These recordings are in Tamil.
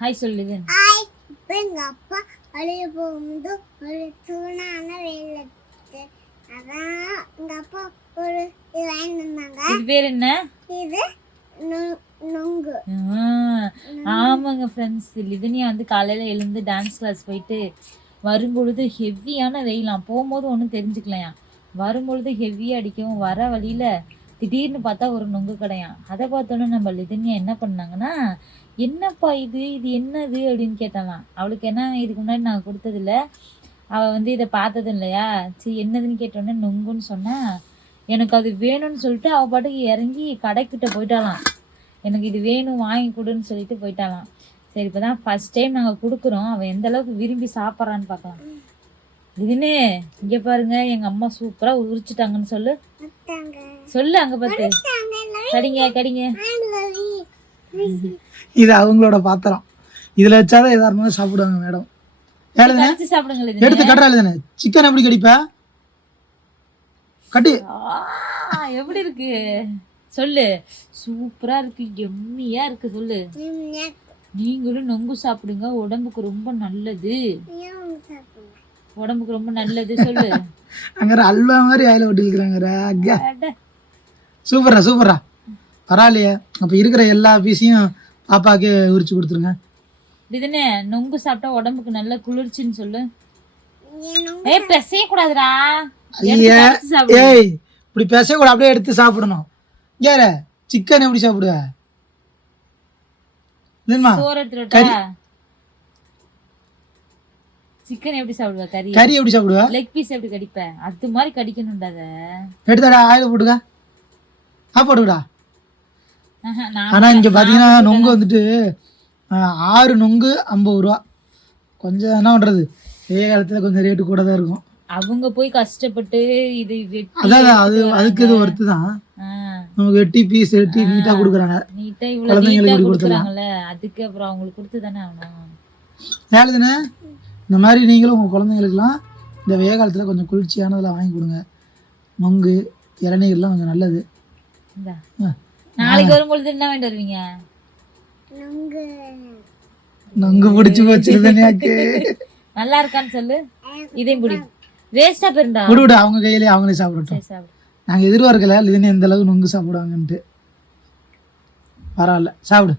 ஹாய் சொல்லுது ஹாய் இப்போ எங்கள் அப்பா வெளியே போகும்போது ஒரு சூடான வெயில் எடுத்து அதான் எங்கள் அப்பா ஒரு இது வாங்கிட்டு வந்தாங்க. இது பேர் என்ன? இது நொங்கு. ஆமாங்க ஃப்ரெண்ட்ஸ் லிதனியா வந்து காலையில் எழுந்து டான்ஸ் கிளாஸ் போயிட்டு வரும்பொழுது ஹெவியான வெயிலாம் போகும்போது ஒன்றும் தெரிஞ்சுக்கலையாம். வரும்பொழுது ஹெவியாக அடிக்கும் வர வழியில் திடீர்னு பார்த்தா ஒரு நொங்கு கடையாம். அதை பார்த்தோன்னே நம்ம லிதனியா என்ன பண்ணாங்கன்னா என்னப்பா இது? இது என்னது? அப்படின்னு கேட்டாலாம். அவளுக்கு என்ன இதுக்கு முன்னாடி நான் கொடுத்ததில்ல. அவள் வந்து இதை பார்த்ததும் இல்லையா சரி என்னதுன்னு கேட்டோன்னே நொங்குன்னு சொன்னா எனக்கு அது வேணும்னு சொல்லிட்டு அவள் பாட்டுக்கு இறங்கி கடைக்கிட்ட போயிட்டாலாம் எனக்கு இது வேணும் வாங்கி கொடுன்னு சொல்லிட்டு போயிட்டாலாம் சரி இப்போ தான் ஃபர்ஸ்ட் டைம் நாங்கள் கொடுக்குறோம். அவன் எந்த அளவுக்கு விரும்பி சாப்பிட்றான்னு பார்க்கலாம். இதுன்னு இங்கே பாருங்க எங்கள் அம்மா சூப்பராக உரிச்சிட்டாங்கன்னு சொல்லு. சொல்லு அங்கே பார்த்து கடிங்க கடிங்க. இது அவங்களோட பாத்திரம். இதில் வச்சாதான் எதா இருந்தாலும் சாப்பிடுவாங்க மேடம். இது எடுத்து கட்டுறா எழுதுனே சிக்கன் எப்படி கடிப்ப? கட்டி. ஆ, எப்படி இருக்கு? சொல்லு. சூப்பரா இருக்கு எம்மியா இருக்கு சொல்லு. நீங்களும் நொங்கு சாப்பிடுங்க உடம்புக்கு ரொம்ப நல்லது. உடம்புக்கு ரொம்ப நல்லது சொல்லு. அங்கே அல்வா மாதிரி ஆயில ஒட்டிருக்கிறாங்க அக்கா. அட, சூப்பரா சூப்பரா பரவாயில்லையே. அப்போ இருக்கிற எல்லா பீஸையும் பாப்பாக்கே உரிச்சு கொடுத்துருங்க. இதுன்னு நொங்கு சாப்பிட்டா உடம்புக்கு நல்ல குளிர்ச்சின்னு சொல்லு. ஏய் பெசைய கூடாதுடா ஐயா. ஏய் இப்படி பேசக்கூட அப்படியே எடுத்து சாப்பிடணும். ஏற சிக்கன் எப்படி சாப்பிடுவ? இல்லைம்மா சோறு எடுத்துட்டா சிக்கன் எப்படி சாப்பிடுவ கறி? கறி எப்படி சாப்பிடுவ? லெக் பீஸ் எப்படி கடிப்ப? அது மாதிரி கடிக்கணும்டா அத. எடுத்தாடா ஆயில போட்டுக்க. ஆ போட்டுக்கடா. ஆனால் இங்கே பார்த்தீங்கன்னா நொங்கு வந்துட்டு ஆறு நொங்கு ஐம்பது ரூபா. கொஞ்சம் என்ன பண்ணுறது இதே காலத்தில் கொஞ்சம் ரேட்டு கூட தான் இருக்கும். அவங்க போய் கஷ்டப்பட்டு இது அதான் அது அதுக்கு இது ஒர்த்து தான். நமக்கு வெட்டி பீஸ் வெட்டி நீட்டாக கொடுக்குறாங்க. நீட்டா இவ்வளவு குழந்தைங்களுக்கு நீட்டா. கொடுக்குறாங்கல்ல அதுக்கு அப்புறம் அவங்களுக்கு கொடுத்து தானே ஆகணும். இந்த மாதிரி நீங்களும் உங்கள் குழந்தைங்களுக்குலாம் இந்த வெய்ய காலத்தில் கொஞ்சம் குளிர்ச்சியானதெல்லாம் வாங்கி கொடுங்க. நொங்கு இளநீர்லாம் கொஞ்சம் நல்லது. ஆ. நாளைக்கு வரும்பொழுது என்ன வாங்கிட்டு வருவீங்க? நொங்கு. நொங்கு பிடிச்சி போச்சுருந்தேனியாக்கு நல்லா இருக்கான்னு சொல்லு. இதையும் பிடி. வேஸ்டா போயிருந்தா? விடு விடு அவங்க கையிலே அவங்களே சாப்பிடட்டும். நாங்கள் எதிர்பார்க்கல இதுன்னு எந்த அளவுக்கு நொங்கு சாப்பிடுவாங்கன்ட்டு. பரவாயில்ல சாப்பிடு.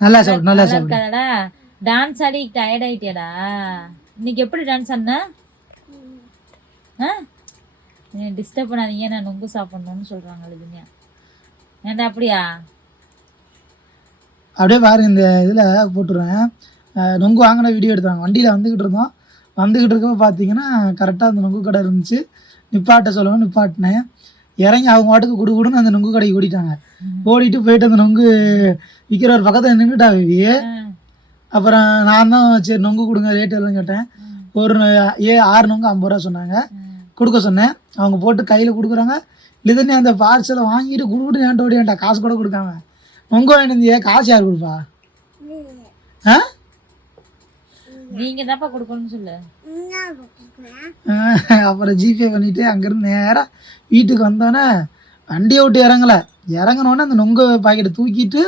நல்லா சாப்பிடு நல்லா சாப்பிடு. இருக்காதடா. டான்ஸ் ஆடி டயர்ட் ஆயிட்டியாடா. இன்னைக்கு எப்படி டான்ஸ் ஆடின? டிஸ்டர்ப் பண்ணாதீங்க நான் நொங்கு சாப்பிடணும்னு சொல்றாங்க இதுனியா ஏன்டா அப்படியா? அப்படியே பாருங்க இந்த இதில் போட்டுருவேன் நொங்கு வாங்கின வீடியோ எடுத்தாங்க. வண்டியில் வந்துக்கிட்டு இருந்தோம். வந்துக்கிட்டு இருக்கப்ப பார்த்தீங்கன்னா கரெக்டாக அந்த நொங்கு கடை இருந்துச்சு. நிப்பாட்ட சொல்லவும் நிப்பாட்டினேன். இறங்கி அவங்க வாட்டுக்கு குடு குடுன்னு அந்த நொங்கு கடைக்கு ஓடிட்டாங்க. ஓடிட்டு போயிட்டு அந்த நொங்கு விற்கிற ஒரு பக்கத்தில் நின்றுட்டா விவி அப்புறம் நான் தான் சரி நொங்கு கொடுங்க ரேட் எல்லாம் கேட்டேன். ஒரு ஏ ஆறு நொங்கு ஐம்பது ரூபா சொன்னாங்க. கொடுக்க சொன்னேன். அவங்க போட்டு கையில் கொடுக்குறாங்க. இதுன்னு அந்த பார்சலை வாங்கிட்டு குடுக்குட்டு ஏன்ட்ட ஓடியான்டா காசு கூட கொடுக்காம? நொங்கு வாங்கிட்டு இருந்தியே காசு யார் கொடுப்பா? ஆ? நீங்க தான்ப்பா கொடுக்கணும்னு சொல்லு. அப்புறம் ஜிபே பண்ணிட்டு அங்கேருந்து நேராக வீட்டுக்கு வந்தோன்னே வண்டியை விட்டு இறங்கல. இறங்கினோடனே அந்த நொங்கு பாக்கெட்டை தூக்கிட்டு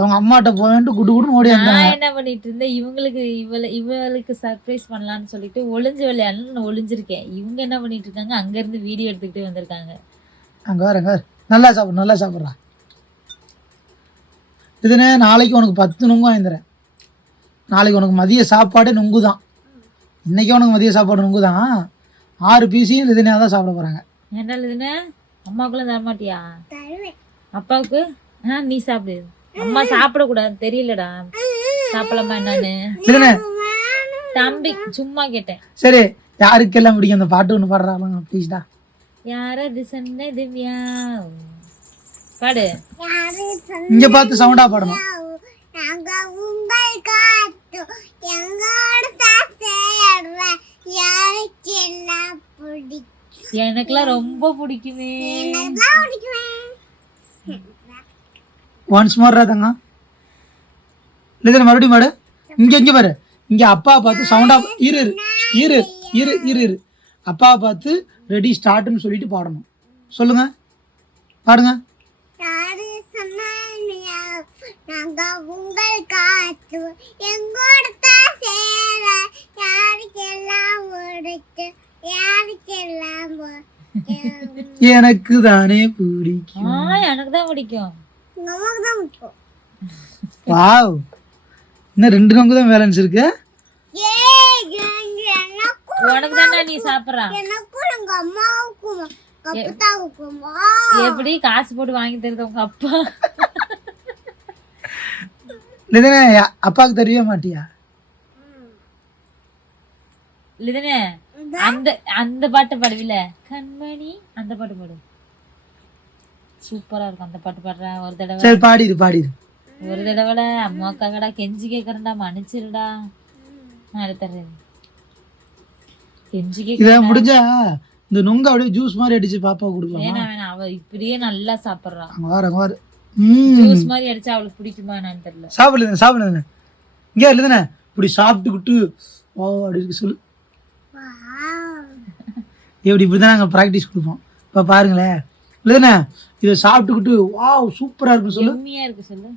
அவங்க அம்மாட்ட போவேன்ட்டு குடு குடுன்னு ஓடி வந்தாங்க. நான் என்ன பண்ணிட்டு இருந்தேன் இவங்களுக்கு இவள இவளுக்கு சர்ப்ரைஸ் பண்ணலாம்னு சொல்லிட்டு ஒளிஞ்சு விளையாடணும்னு நான் ஒளிஞ்சிருக்கேன். இவங்க என்ன பண்ணிட்டு இருக்காங்க அங்க இருந்து வீடியோ எடுத்துக்கிட்டு வந்திருக்காங்க. அங்கே வர அங்கே நல்லா சாப்பிடு நல்லா சாப்பிட்றா. இதுனே நாளைக்கு உனக்கு பத்து நொங்கு வாங்கிக்கிறேன் நாளைக்கு உனக்கு மதிய சாப்பாடு நொங்கு தான் இன்றைக்கி உனக்கு மதிய சாப்பாடு நொங்கு தான் ஆறு பீஸையும் இதுனே தான் சாப்பிட போகிறாங்க என்ன இதுன்னு அம்மாவுக்குலாம் தர மாட்டியா தருவேன். அப்பாவுக்கு? ஆ நீ சாப்பிடு. அம்மா சாப்பிடக்கூடாது தெரியலடா. சாப்பிடலாமா என்னன்னு? தம்பி சும்மா கேட்டேன். சரி யாருக்கெல்லாம் பிடிக்கும் அந்த பாட்டு ஒன்று பாடுறாங்க ப்ளீஸ்டா யாரது சொன்னது மியாவ். பாடு. யாரு இங்கே பார்த்து சவுண்டாக பாடணும். நாங்க உங்கள் காத்து எங்களோட சாப்பிடுற யாருக்கு எல்லாம் பிடிக்கும்? எனக்குலாம் ரொம்ப பிடிக்குமே. ஒன்ஸ் மோர் தங்க இல்லை மறுபடியும் பாடு. இங்கே இங்கே பாரு. இங்கே அப்பா பார்த்து சவுண்டாக இரு இரு. இரு இரு இரு இரு. அப்பா பார்த்து ரெடி ஸ்டார்ட்னு சொல்லிட்டு பாடணும். சொல்லுங்க. பாடுங்க. நாங்க உங்கள் காத்து எங்கோட சேர. யாருக்கெல்லாம் யாருக்கெல்லாம் எனக்கு தானே பிடிக்கும். ஆ எனக்கு தான் பிடிக்கும். வாவ். இன்னும் ரெண்டு நொங்கு தான் பேலன்ஸ் இருக்கு உனக்கு தானே நீ சாப்பிட்றா. எப்படி காசு போட்டு வாங்கி தருது உங்க அப்பா இல்லதானே அப்பாவுக்கு தெரியவே மாட்டியா? இல்லதானே அந்த அந்த பாட்டு பாடுவில. கண்மணி அந்த பாட்டு பாடு. சூப்பரா இருக்கும் அந்த பாட்டு பாடுற. ஒரு தடவை சரி பாடிடு பாடிடு ஒரு தடவை அம்மாக்காகடா கெஞ்சி கேக்குறேன்டா மன்னிச்சிருடா. நான் எடுத்துறேன் கெஞ்சி இத கேக்குறேன் முடிஞ்சா இந்த நொங்கு அப்படியே ஜூஸ் மாதிரி அடிச்சு பாப்பா கொடுக்கலாமா? வேணாம் வேணாம். அவ இப்படியே நல்லா சாப்பிடுறா. அங்க வாரு அங்க வாரு. ஜூஸ் மாதிரி அடிச்சா அவளுக்கு பிடிக்குமா என்னன்னு தெரியல. சாப்பிடுங்க சாப்பிடுங்க இங்கே இல்லதானே இப்படி சாப்பிட்டுக்கிட்டு ஓ அப்படி சொல்லு. எப்படி இப்படி தான் நாங்கள் ப்ராக்டிஸ் கொடுப்போம். இப்போ பாருங்களேன். இல்லதானே? இதை சாப்பிட்டுக்கிட்டு வாவ் சூப்பராக இருக்கும் சொல்லு. எம்மியா இருக்கு சொல்லு.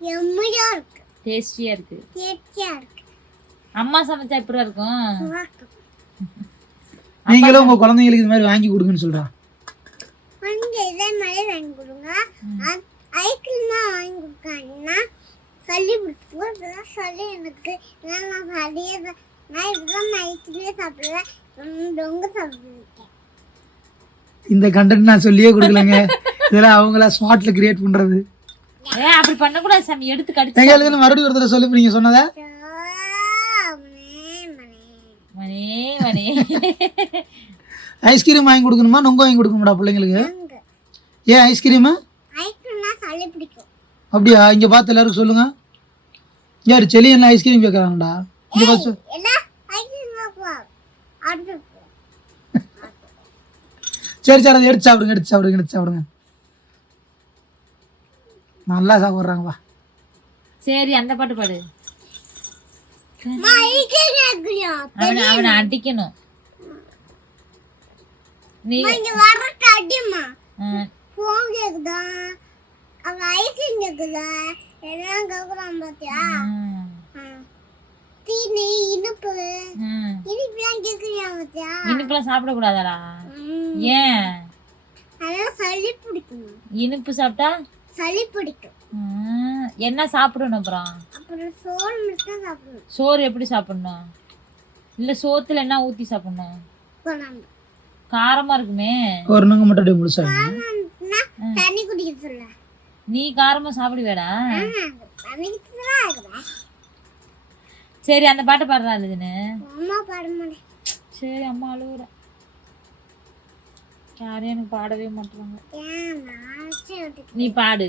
எம்மையா இருக்கு. டேஸ்டியா இருக்கு. கேட்டியா இருக்கு. அம்மா சமைச்சா எப்படி இருக்கும். நீங்களும் உங்கள் குழந்தைங்களுக்கு இது மாதிரி வாங்கி கொடுங்கன்னு சொல்கிறேன் வந்து இதே மாதிரி வாங்கி கொடுங்க. ஐக்கியமா வாங்கி கொடுக்காங்கன்னா சொல்லி கொடுத்துருவோம் சொல்லி எனக்கு நான் சா- நான் இப்பதான் சாப்பிடுவேன். ரொம்ப சாப்பிட்டுருக்கேன் இந்த கண்டென்ட் நான் சொல்லியே கொடுக்கலங்க. இதெல்லாம் அவங்களா ஸ்மார்ட்ல கிரியேட் பண்றது. ஏ அப்படி பண்ணக்கூடாது சாமி. எடுத்து கடிச்சு எங்க எழுதுன மறுபடியும் ஒரு தடவை சொல்லி நீங்க சொன்னதை? மணி மணி ஐஸ்கிரீம் வாங்கி கொடுக்கணுமா? நொங்கு வாங்கி கொடுக்கணுமாடா பிள்ளைங்களுக்கு? ஏன் ஐஸ்கிரீமு அப்படியா? இங்க பார்த்து எல்லாரும் சொல்லுங்க. யார் செலியன்ல ஐஸ்கிரீம் கேட்கறாங்கடா இங்க பார்த்து சொல்லு. எல்லாம் ஐக்கியம் அடுத்து சரி சரி அதை எடுத்து சாப்பிடுங்க எடுத்து சாப்பிடுங்க எடுத்து சாப்பிடுங்க. நல்லா சாப்பிட்றாங்க வா சரி அந்த பாட்டு பாடு. அவனை அவனை அடிக்கணும். நீ ஃபோன் கேக்குதா? அவன் ஐக்கியம் கேக்குதா? எல்லாம் கேக்குறான் பாத்தியா? இனிப்பு. இனிப்புலாம் கேக்குறியா இனிப்புலாம். ஏன்? அதெல்லாம் சளி பிடிக்கும். இனிப்பு சாப்பிட்டா? சளி பிடிக்கும். என்ன சாப்பிடணும் அப்புறம்? அப்புறம் சோறு மட்டும் சாப்பிடணும். சோறு எப்படி சாப்பிடணும்? இல்ல சோத்துல என்ன ஊத்தி சாப்பிடணும்? காரமா இருக்குமே. ஒரு நொங்கு மட்டும் அப்படியே முழுசாங்க ஆமான்னா தண்ணி குடிக்க சொல்ல நீ காரமா சாப்பிடுவேடா சரி அந்த பாட்டை பாடுறா இதுன்னு அம்மா பாட மாட்டேன். சரி அம்மா அழுகுற யாரும் எனக்கு பாடவே மாட்டாங்க நீ பாடு.